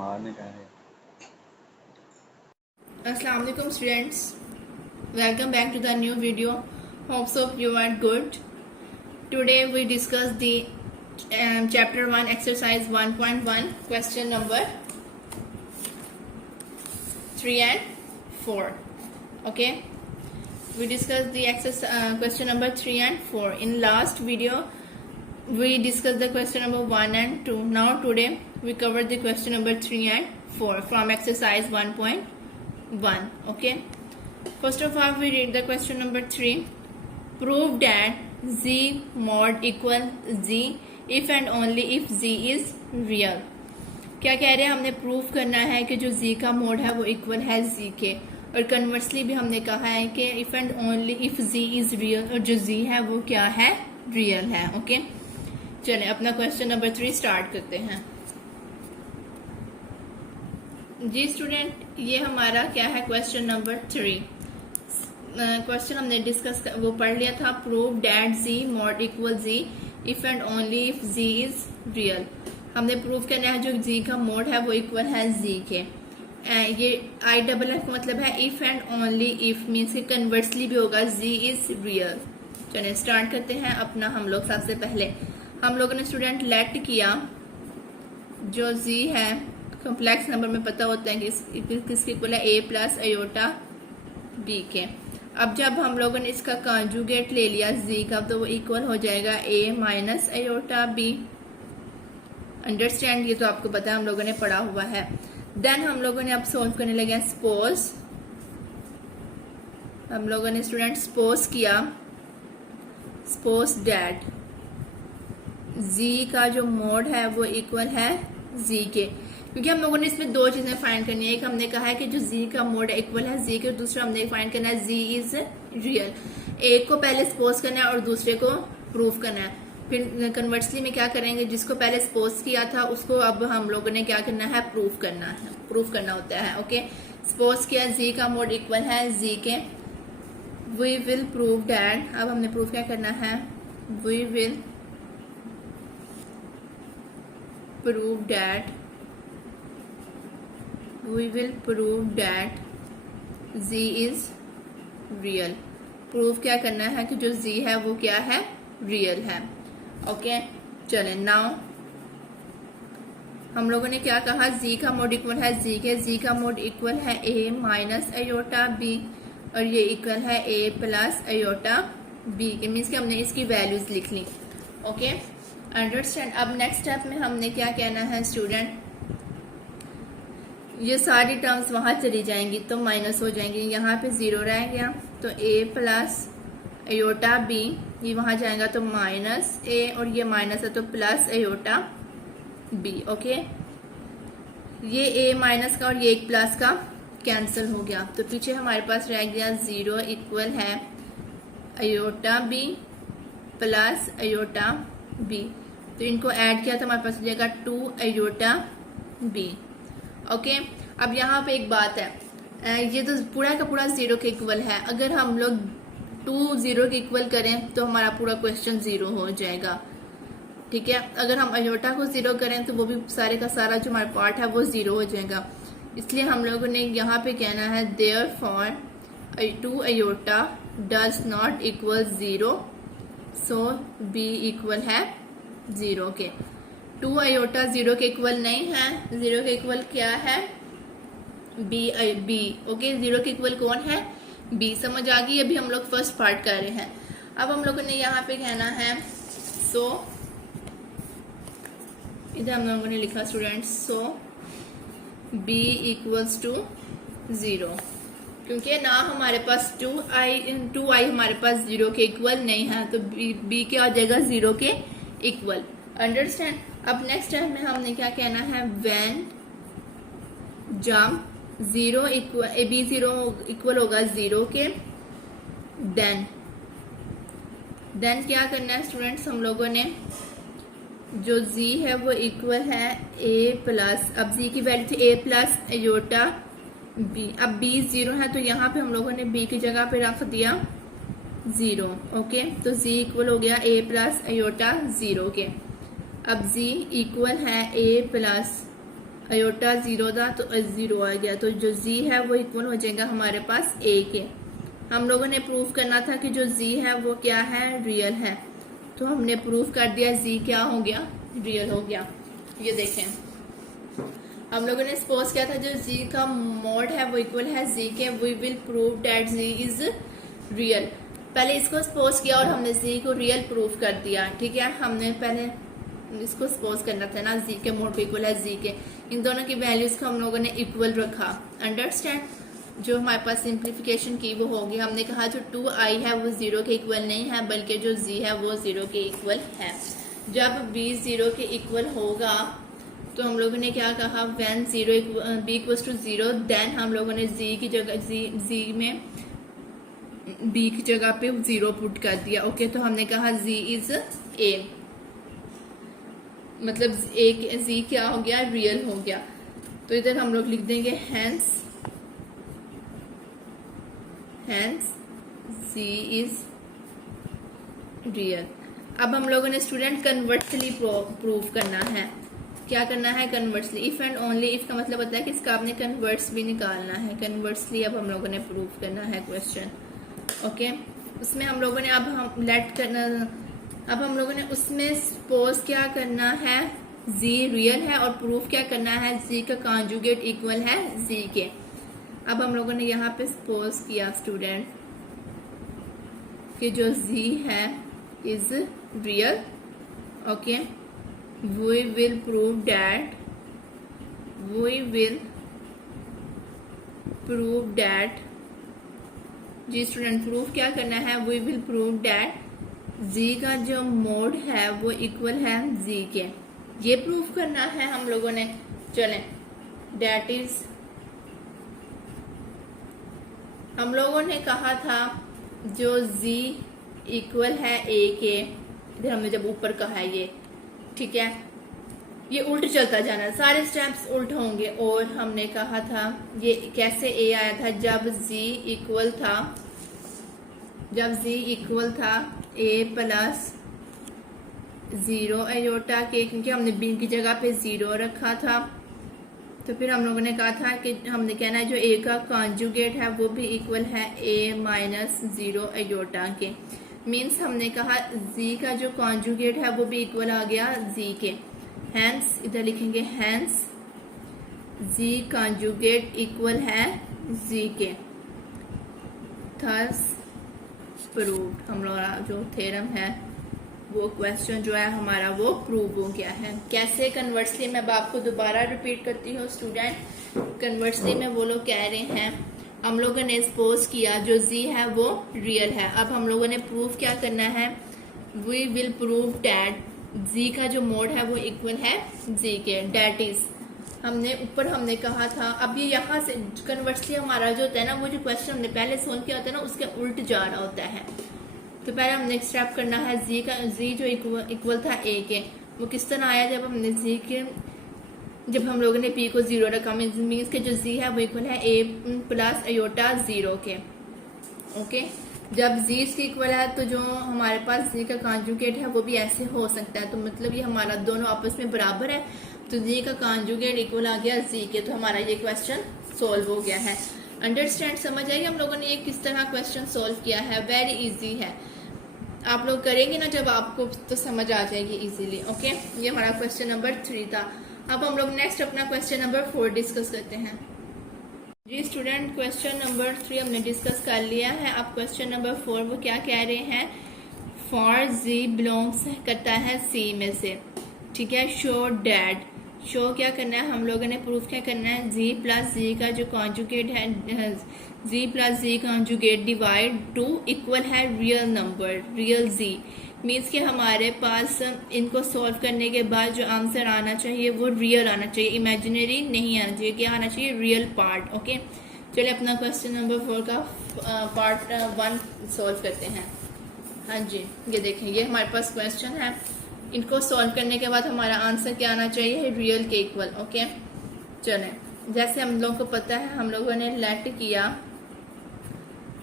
मारने का है। Assalamu alaikum students. Welcome back to the new video. Hopes of you are good. Today we discuss the chapter 1 exercise 1.1 question number 3 and 4. Okay. We discussed the question number 3 and 4. In last video we discussed the question number 1 and 2. Now today we cover the question number 3 and 4 from exercise 1.1. Okay. First of all, we read the question number 3. Prove that z mod equal z if and only if z is real. क्या कह रहे हैं, हमने prove करना है कि जो z का मोड है वो इक्वल है z के, और कन्वर्सली भी हमने कहा है कि if and only if z is real, और जो z है वो क्या है, रियल है. ओके, चलें अपना क्वेश्चन नंबर 3 स्टार्ट करते हैं. जी स्टूडेंट, ये हमारा क्या है, क्वेश्चन नंबर 3. क्वेश्चन हमने डिस्कस वो पढ़ लिया था. Prove that z mod equal z if and only if z is real. हमने प्रूव करना है जो z का मोड है वो इक्वल है z के. ये आई डबल एफ मतलब है if and only if, means के कन्वर्सली भी होगा z इज रियल. चलिए स्टार्ट करते हैं अपना. हम लोग सबसे पहले हम लोगों ने स्टूडेंट लेट किया जो z है कॉम्प्लेक्स नंबर में पता होता है कि किसके इक्वल है, a प्लस अयोटा b के. अब जब हम लोगों ने इसका कॉन्जुगेट ले लिया z का, तो वो इक्वल हो जाएगा a minus iota b. Understand, ये तो आपको पता है, हम लोगों ने पढ़ा हुआ है. देन हम लोगों ने अब सोल्व करने लगे. सपोज हम लोगों ने स्टूडेंट सपोज किया, सपोज डैट z का जो मोड है वो इक्वल है z के, क्योंकि हम लोगों ने इसमें दो चीजें फाइंड करनी है. एक हमने कहा है कि जो z का मोड इक्वल है z के, और दूसरा हमने फाइंड करना है z इज रियल. एक को पहले सपोज करना है और दूसरे को प्रूफ करना है. फिर कन्वर्सली में क्या करेंगे, जिसको पहले सपोज किया था उसको अब हम लोगों ने क्या करना है, प्रूफ करना है, प्रूफ करना होता है. ओके, सपोज किया z का मोड इक्वल है z के. वी विल प्रूव दैट, अब हमने प्रूफ क्या करना है, we will prove that we will prove that z is real. Prove क्या करना है कि जो z है वो क्या है, रियल है. ओके, चलें नाउ हम लोगों ने क्या कहा, z का मोड इक्वल है z के. z का मोड इक्वल है a माइनस अयोटा b, और ये इक्वल है a प्लस अयोटा b के, मीन्स कि हमने इसकी वैल्यूज लिख ली. Okay, understand. अब नेक्स्ट स्टेप में हमने क्या कहना है स्टूडेंट, ये सारी टर्म्स वहां चली जाएंगी तो माइनस हो जाएंगी. यहाँ पे 0 रह गया तो a प्लस अयोटा b, ये वहां जाएगा तो माइनस a, और ये माइनस है तो प्लस अयोटा b. ओके, ये a माइनस का और ये एक प्लस का कैंसिल हो गया, तो पीछे हमारे पास रह गया 0 इक्वल है iota b plus iota b. तो इनको ऐड किया तो हमारे पास हो जाएगा 2 अयोटा b. ओके, अब यहाँ पे एक बात है, ये तो पूरा का पूरा 0 के इक्वल है. अगर हम लोग 2 0 के इक्वल करें तो हमारा पूरा क्वेश्चन 0 हो जाएगा. ठीक है, अगर हम अयोटा को 0 करें तो वो भी सारे का सारा जो हमारा पार्ट है वो 0 हो जाएगा. इसलिए हम लोगों ने यहाँ पे कहना है therefore 2 iota does not equal 0, so b equal है 0 के. 2 अयोटा 0 के इक्वल नहीं है, 0 के इक्वल क्या है, b. ओके, 0 के इक्वल कौन है, b. समझ आ गई. अभी हम लोग फर्स्ट पार्ट कर रहे हैं. अब हम लोगों ने यहाँ पे कहना है सो, इधर हम लोगों ने लिखा student so b equals to 0, क्योंकि ना हमारे पास 2i हमारे पास 0 के इक्वल नहीं है, तो b क्या हो जाएगा, 0 के इक्वल. अंडरस्टैंड. अब नेक्स्ट स्टेप में हमने क्या कहना है, व्हेन जब 0 इक्वल b 0 इक्वल होगा 0 के, देन क्या करना है स्टूडेंट्स, हम लोगों ने जो z है वो इक्वल है a प्लस, अब z की वैल्यू थी a प्लस अयोटा b. अब b 0 है तो यहाँ पे हम लोगों ने b की जगह पे रख दिया 0. ओके, तो z इक्वल हो गया a प्लस अयोटा 0 के. अब z इक्वल है a प्लस अयोटा 0 था तो 0 आ गया, तो जो z है वो इक्वल हो जाएगा हमारे पास a के। हम लोगों ने प्रूव करना था कि जो z है वो क्या है, रियल है, तो हमने प्रूव कर दिया, z क्या हो गया, रियल हो गया। ये देखें, हम लोगों ने सपोज किया था जो z का मोड है वो इक्वल है z के, we will prove that z is real. पहले इसको सपोज किया और हमने z को रियल प्रूव कर दिया, ठीक है। हमने पहले इसको सपोज करना था ना, z के मोड इक्वल है z के, इन दोनों की वैल्यूज को हम लोगों ने इक्वल रखा, अंडरस्टैंड। जो हमारे पास सिंप्लीफिकेशन की वो होगी, हमने कहा जो 2i है वो 0 के इक्वल नहीं है, बल्कि जो z है वो 0 के इक्वल है। जब b 0 के इक्वल होगा तो हम लोगों ने क्या कहा, when b equals to 0 then हम लोगों ने z की जगह z में b की जगह पे 0 पुट कर दिया, ओके। तो हमने कहा z इज a, मतलब z क्या हो गया, रियल हो गया। तो इधर हम लोग लिख देंगे हैंस z इज रियल। अब हम लोगों ने स्टूडेंट कन्वर्सली प्रूव करना है। क्या करना है, conversely. If and only if का मतलब होता है कि इसका आपने कन्वर्स भी निकालना है, कन्वर्सली अब हम लोगों ने प्रूव करना है क्वेश्चन, ओके। उसमें हम लोगों ने अब हम लोगों ने उसमें सपोज क्या करना है, z रियल है, और प्रूफ क्या करना है, z का कॉन्जुगेट इक्वल है z के। अब हम लोगों ने यहाँ पे सपोज किया स्टूडेंट कि जो z है is real, okay. we will prove that जी स्टूडेंट, प्रूफ क्या करना है, we will prove that z का जो मोड है वो इक्वल है z के, ये प्रूफ करना है हम लोगों ने। चलें, that is हम लोगों ने कहा था जो z इक्वल है a के, इधर हमने जब ऊपर कहा है ये, ठीक है, ये उल्ट चलता जाना, सारे स्टेप्स उल्ट होंगे। और हमने कहा था ये कैसे a आया था, जब z इक्वल था a प्लस 0 अयोटा के, क्योंकि हमने b की जगह पे 0 रखा था। तो फिर हम लोगों ने कहा था कि हमने कहना है जो a का कॉन्जुगेट है वो भी इक्वल है a माइनस 0 अयोटा के। मीन्स हमने कहा z का जो कॉन्जुगेट है वो भी इक्वल आ गया z के। हैंस इधर लिखेंगे हैंस z कॉन्जुगेट इक्वल है z के, थस प्रूव्ड। हम लोग जो थ्योरम है वो क्वेश्चन जो है हमारा वो प्रूव हो गया है। कैसे, कन्वर्सली मैं आपको दोबारा रिपीट करती हूँ स्टूडेंट। कन्वर्सली में वो लोग कह रहे हैं, हम लोगों ने सपोज किया जो z है वो रियल है। अब हम लोगों ने प्रूफ क्या करना है, we will prove that z का जो मोड है वो इक्वल है z के, डेट इज हमने कहा था। अब ये यहाँ से कन्वर्सली हमारा जो होता है ना, वो जो क्वेश्चन हमने पहले सोल्व किया होता है ना, उसके उल्ट जा रहा होता है। तो पहले हमने नेक्स्ट स्टेप करना है, z जो इक्वल था a के, वो किस तरह आया, जब हम लोगों ने p को 0 रखा, मीन्स के जो z है वो इक्वल है a प्लस अयोटा 0 के, ओके। जब z इसके इक्वल है तो जो हमारे पास z का कॉन्जुगेट है वो भी ऐसे हो सकता है, तो मतलब ये हमारा दोनों आपस में बराबर है, तो z का कॉन्जुगेट इक्वल आ गया z के, तो हमारा ये क्वेश्चन सोल्व हो गया है। अंडरस्टैंड, समझ आई हम लोगों ने ये किस तरह क्वेश्चन सोल्व किया है, वेरी इजी है। आप लोग करेंगे ना जब आपको तो समझ आ जाएगी इजीली, ओके। ये हमारा क्वेश्चन नंबर 3 था। अब हम लोग नेक्स्ट अपना क्वेश्चन नंबर 4 डिस्कस करते हैं। जी स्टूडेंट, क्वेश्चन नंबर 3 हमने डिस्कस कर लिया है। अब क्वेश्चन नंबर 4 वो क्या कह रहे हैं, फॉर z बिलोंग्स करता है c में से, ठीक है। शो डैट, शो क्या करना है हम लोगों ने, प्रूफ क्या करना है, z प्लस z का जो कॉन्जुगेट है, z plus z conjugate divide to equal है real number, real z। Means कि हमारे पास इनको सॉल्व करने के बाद जो आंसर आना चाहिए वो रियल आना चाहिए, इमेजिनरी नहीं आना चाहिए। क्या आना चाहिए, रियल पार्ट, ओके। चलिए अपना क्वेश्चन नंबर 4 का पार्ट 1 सॉल्व करते हैं। हाँ जी, ये देखें, ये हमारे पास क्वेश्चन है, इनको सॉल्व करने के बाद हमारा आंसर क्या आना चाहिए, रियल के इक्वल, ओके। चलें, जैसे हम लोगों को पता है, हम लोगों ने लेट किया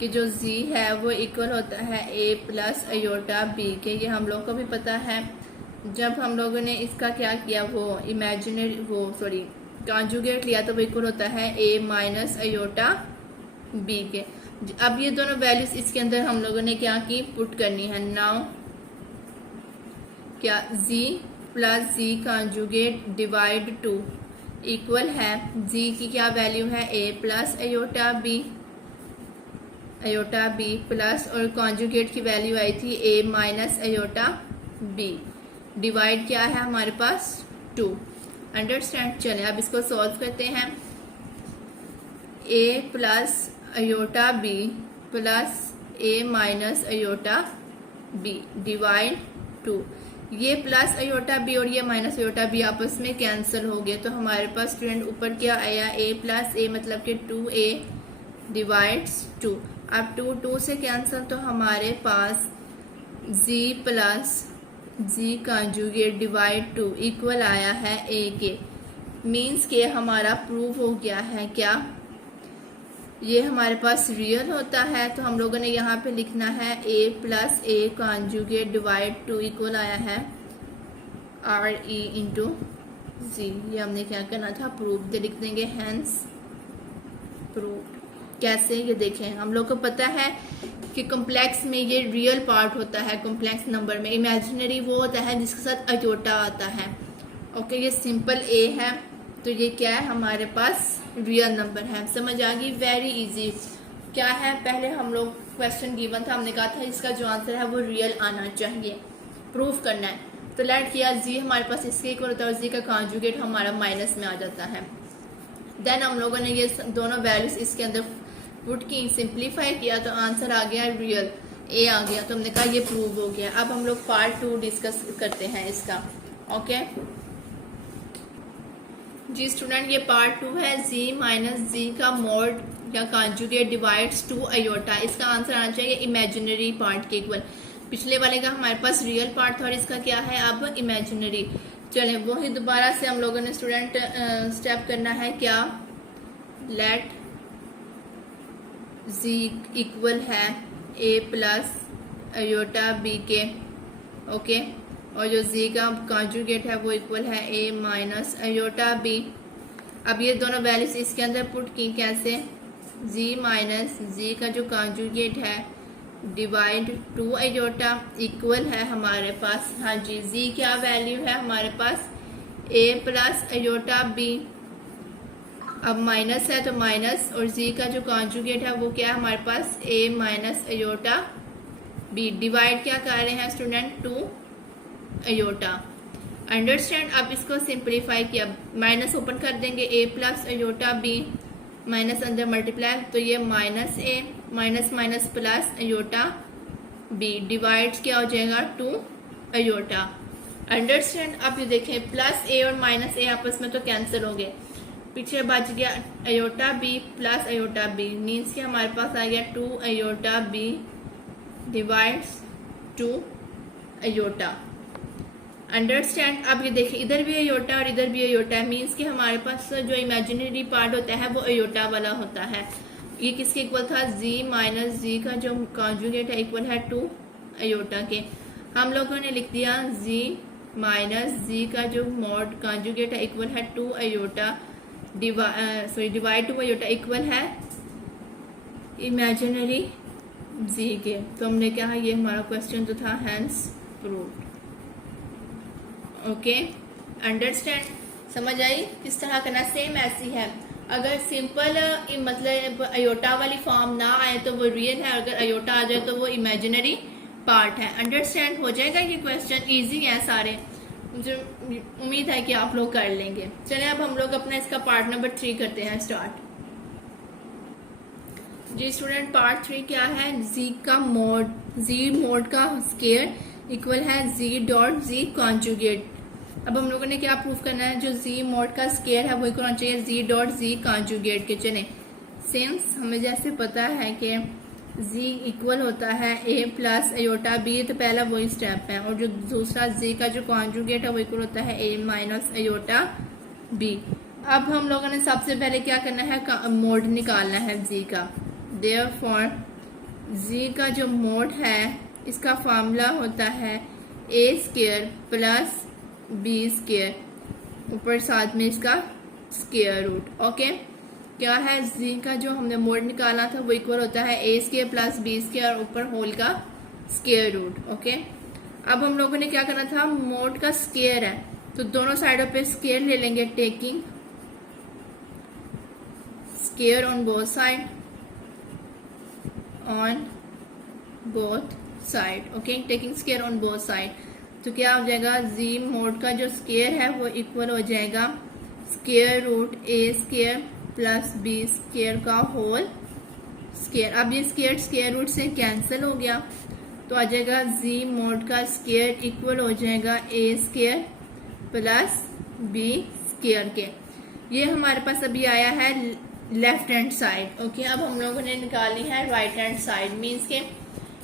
कि जो z है वो इक्वल होता है a प्लस अयोटा b के, ये हम लोग को भी पता है। जब हम लोगों ने इसका क्या किया, वो इमेजिनरी कॉन्जुगेट लिया तो वो इक्वल होता है a माइनस अयोटा b के। अब ये दोनों वैल्यूज इसके अंदर हम लोगों ने क्या की, पुट करनी है। नाउ क्या z plus z conjugate divide 2 equal है, z की क्या वैल्यू है, a plus iota b plus और कॉन्जुगेट की वैल्यू आई थी a minus iota b, divide क्या है हमारे पास 2। अंडरस्टैंड। चले अब इसको सॉल्व करते हैं। a plus iota b plus a minus iota b divide 2। ये प्लस अयोटा b और ये माइनस अयोटा b आपस में कैंसिल हो गए, तो हमारे पास स्टूडेंट ऊपर क्या आया, a प्लस a मतलब कि 2a डिवाइड्स 2। अब 2 से कैंसिल, तो हमारे पास z plus z conjugate divide 2 equal आया है a के। मीन्स के हमारा प्रूव हो गया है क्या, ये हमारे पास रियल होता है। तो हम लोगों ने यहाँ पे लिखना है a plus a conjugate divide 2 equal आया है r e इंटू z। ये हमने क्या करना था, प्रूव दे लिख देंगे, हैंस प्रूव। कैसे, ये देखें, हम लोग को पता है कि कॉम्प्लेक्स में ये रियल पार्ट होता है, कॉम्प्लेक्स नंबर में इमेजिनरी वो होता है जिसके साथ अयोटा आता है। ओके, ये सिंपल a है, तो ये क्या है हमारे पास रियल नंबर है। समझ आ गई, वेरी इजी। क्या है, पहले हम लोग क्वेश्चन गिवन था, हमने कहा था इसका जो आंसर है वो रियल आना चाहिए, प्रूफ करना है। तो लेट किया, जी हमारे पास इसके इक्वल होता है और जी का कॉन्जुगेट हमारा माइनस में आ जाता है। देन हम लोगों ने ये दोनों वैल्यूज इसके अंदर पुट की, सिंप्लीफाई किया, तो आंसर आ गया रियल, ए आ गया। तो हमने कहा ये प्रूव हो गया। अब हम लोग पार्ट 2 डिस्कस करते हैं इसका। ओके जी स्टूडेंट, ये पार्ट 2 है, z माइनस z का मॉड या कॉन्जुगेट डिवाइड्स 2 अयोटा। इसका आंसर आना चाहिए इमेजिनरी पार्ट के इक्वल। पिछले वाले का हमारे पास रियल पार्ट था और इसका क्या है अब इमेजिनरी। चलें वही दोबारा से हम लोगों ने स्टूडेंट स्टेप करना है, क्या, लेट z इक्वल है a प्लस अयोटा b के। ओके, और जो z का कॉन्जुगेट है वो इक्वल है a माइनस अयोटा b। अब ये दोनों वैल्यूज इसके अंदर पुट की, कैसे, z माइनस z का जो कॉन्जुगेट है डिवाइड 2 अयोटा इक्वल है हमारे पास, हाँ जी, z क्या वैल्यू है हमारे पास a प्लस अयोटा b। अब माइनस है तो माइनस, और z का जो कॉन्जुगेट है वो क्या है हमारे पास a minus iota b, divide क्या कर रहे हैं स्टूडेंट 2 अयोटा। अंडरस्टैंड। अब इसको सिंप्लीफाई किया, माइनस ओपन कर देंगे, a plus iota b minus अंदर मल्टीप्लाई, तो ये minus a minus minus plus iota b divide क्या हो जाएगा 2 अयोटा। अंडरस्टैंड। अब ये देखें, प्लस a और माइनस a आपस में तो कैंसिल हो गए, पीछे बच गया iota b plus iota b, means कि हमारे पास आ गया 2 iota b divides 2 iota. Understand. अब ये देखिए, इधर भी अयोटा और इधर भी अयोटा है, मीन्स कि हमारे पास जो इमेजिनरी पार्ट होता है वो अयोटा वाला होता है। ये किसके इक्वल था, z माइनस z का जो कॉन्जुगेट है इक्वल है 2 अयोटा के। हम लोगों ने लिख दिया z माइनस z का जो मॉड कॉन्जुगेट है इक्वल है 2 अयोटा डिवाइड 2 अयोटा इक्वल है इमेजिनरी z के। तो हमने कहा ये हमारा क्वेश्चन जो था हैंस प्रूव्ड। ओके, अंडरस्टैंड, समझ आई किस तरह करना। सेम ऐसी है, अगर सिंपल मतलब अयोटा वाली फॉर्म ना आए तो वो रियल है, अगर अयोटा आ जाए तो वो इमेजिनरी पार्ट है। अंडरस्टैंड हो जाएगा ये क्वेश्चन, इजी है सारे, मुझे उम्मीद है कि आप लोग कर लेंगे। चलिए अब हम लोग अपना इसका पार्ट नंबर 3 करते हैं स्टार्ट। जी स्टूडेंट, पार्ट 3 क्या है, z का मॉड, z मॉड का स्क्वायर इक्वल है z डॉट z कॉन्जुगेट। अब हम लोगों ने क्या प्रूफ करना है, जो z मॉड का स्क्वायर है वो इक्वल होना चाहिए z डॉट z कॉन्जुगेट के। चले, सिंस हमें जैसे पता है कि z इक्वल होता है a प्लस अयोटा b, तो पहला वही स्टेप है, और जो दूसरा z का जो कॉन्जुगेट है वो इक्वल होता है a माइनस अयोटा b। अब हम लोगों ने सबसे पहले क्या करना है, मोड निकालना है z का। देयरफॉर z का जो मोड है इसका फार्मूला होता है a square plus b square, ऊपर साथ में इसका स्क्वायर रूट। ओके, क्या है, z का जो हमने मोड निकाला था वो इक्वल होता है a square plus b square ऊपर होल का स्क्वायर रूट। ओके, अब हम लोगों ने क्या करना था, मोड का स्क्वायर है तो दोनों साइडों पे स्क्वायर ले लेंगे, taking square on both side, on both side. Okay, taking square on both side, तो क्या हो जाएगा, z मोड का जो स्क्वायर है वो इक्वल हो जाएगा square root a square plus b square का होल स्क्वायर। अब ये स्क्वायर स्क्वायर रूट से कैंसिल हो गया तो आ जाएगा z मोड का स्क्वायर इक्वल हो जाएगा a square plus b square के। ये हमारे पास अभी आया है लेफ्ट हैंड साइड। ओके, अब हम लोगों ने निकाली है राइट हैंड साइड, मीन्स के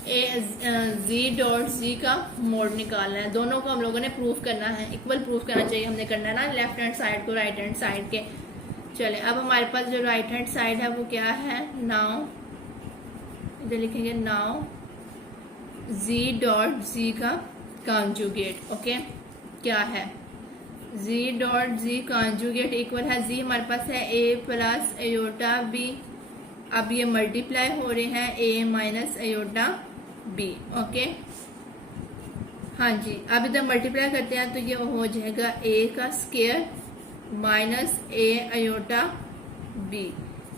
z डॉट z का मोड निकालना है। दोनों को हम लोगों ने प्रूफ करना है, इक्वल प्रूफ करना चाहिए हमने करना है ना, लेफ्ट हैंड साइड को राइट हैंड साइड के। चले, अब हमारे पास जो राइट हैंड साइड है वो क्या है, नाउ इधर लिखेंगे नाउ z डॉट z का कॉन्जुगेट। ओके, क्या है, z dot z conjugate equal है, z हमारे पास है a प्लस एयोटा b, अब ये मल्टीप्लाई हो रहे हैं a minus aorta b। Okay, हाँ जी, अब इधर मल्टीप्लाई करते हैं तो ये हो जाएगा a का square minus a iota b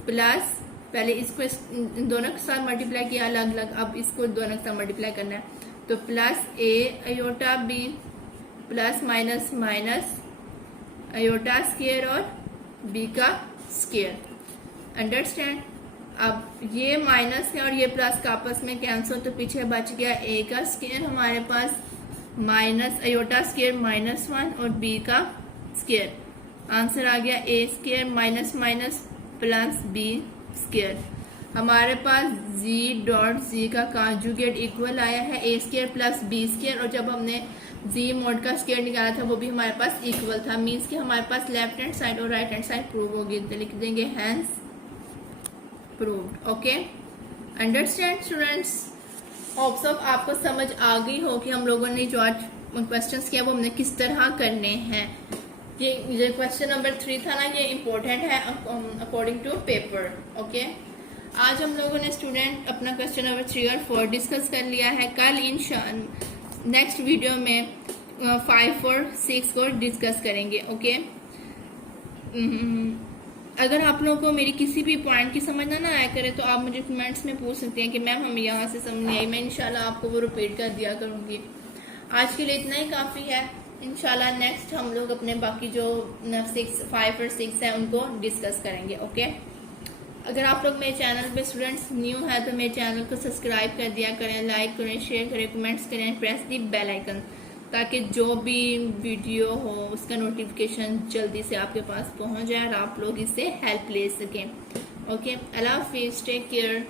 plus, पहले इसको इन दोनों के साथ मल्टीप्लाई किया अलग अलग, अब इसको दोनों के साथ मल्टीप्लाई करना है तो plus a iota b plus minus minus iota square और b का स्क्वायर। अंडरस्टैंड, अब ये माइनस है और ये प्लस का आपस में कैंसिल, तो पीछे बच गया a का स्क्वायर हमारे पास माइनस अयोटा स्क्वायर माइनस 1 और b का स्क्वायर। आंसर आ गया a square minus minus plus b square. हमारे पास z डॉट z का कॉन्जुगेट इक्वल आया है a square plus b square, और जब हमने z मोड का स्क्वायर निकाला था वो भी हमारे पास इक्वल था, मीन्स कि हमारे पास लेफ्ट हैंड साइड और राइट हैंड साइड प्रूव होगी, तो लिख देंगे hence proved. Okay, understand students, hopes of आपको समझ आ गई हो कि हम लोगों ने जो आज क्वेश्चंस किया वो हमने किस तरह करने हैं। ये क्वेश्चन नंबर 3 था ना, ये इम्पोर्टेंट है अकॉर्डिंग टू पेपर। ओके, आज हम लोगों ने स्टूडेंट अपना क्वेश्चन नंबर 3 और 4 डिस्कस कर लिया है। कल नेक्स्ट वीडियो में 5 और 6 को डिस्कस करेंगे। ओके, अगर आप लोगों को मेरी किसी भी पॉइंट की समझ ना आया करे तो आप मुझे कमेंट्स में पूछ सकते हैं कि मैम हमें यहाँ से समझ नहीं आई, मैं इंशाल्लाह आपको वो रिपीट कर दिया करूँगी। आज के लिए इतना ही काफ़ी है, इंशाल्लाह नेक्स्ट हम लोग अपने बाकी जो 5 और 6 है उनको डिस्कस करेंगे। ओके, अगर आप लोग मेरे चैनल पे स्टूडेंट्स न्यू है तो मेरे चैनल को सब्सक्राइब कर दिया करें, लाइक करें, शेयर करें, कमेंट्स करें, प्रेस दी बेल आइकन, ताकि जो भी वीडियो हो उसका नोटिफिकेशन जल्दी से आपके पास पहुंच जाए और आप लोग इससे हेल्प ले सकें। ओके, अल्लाह हाफिज़, टेक केयर।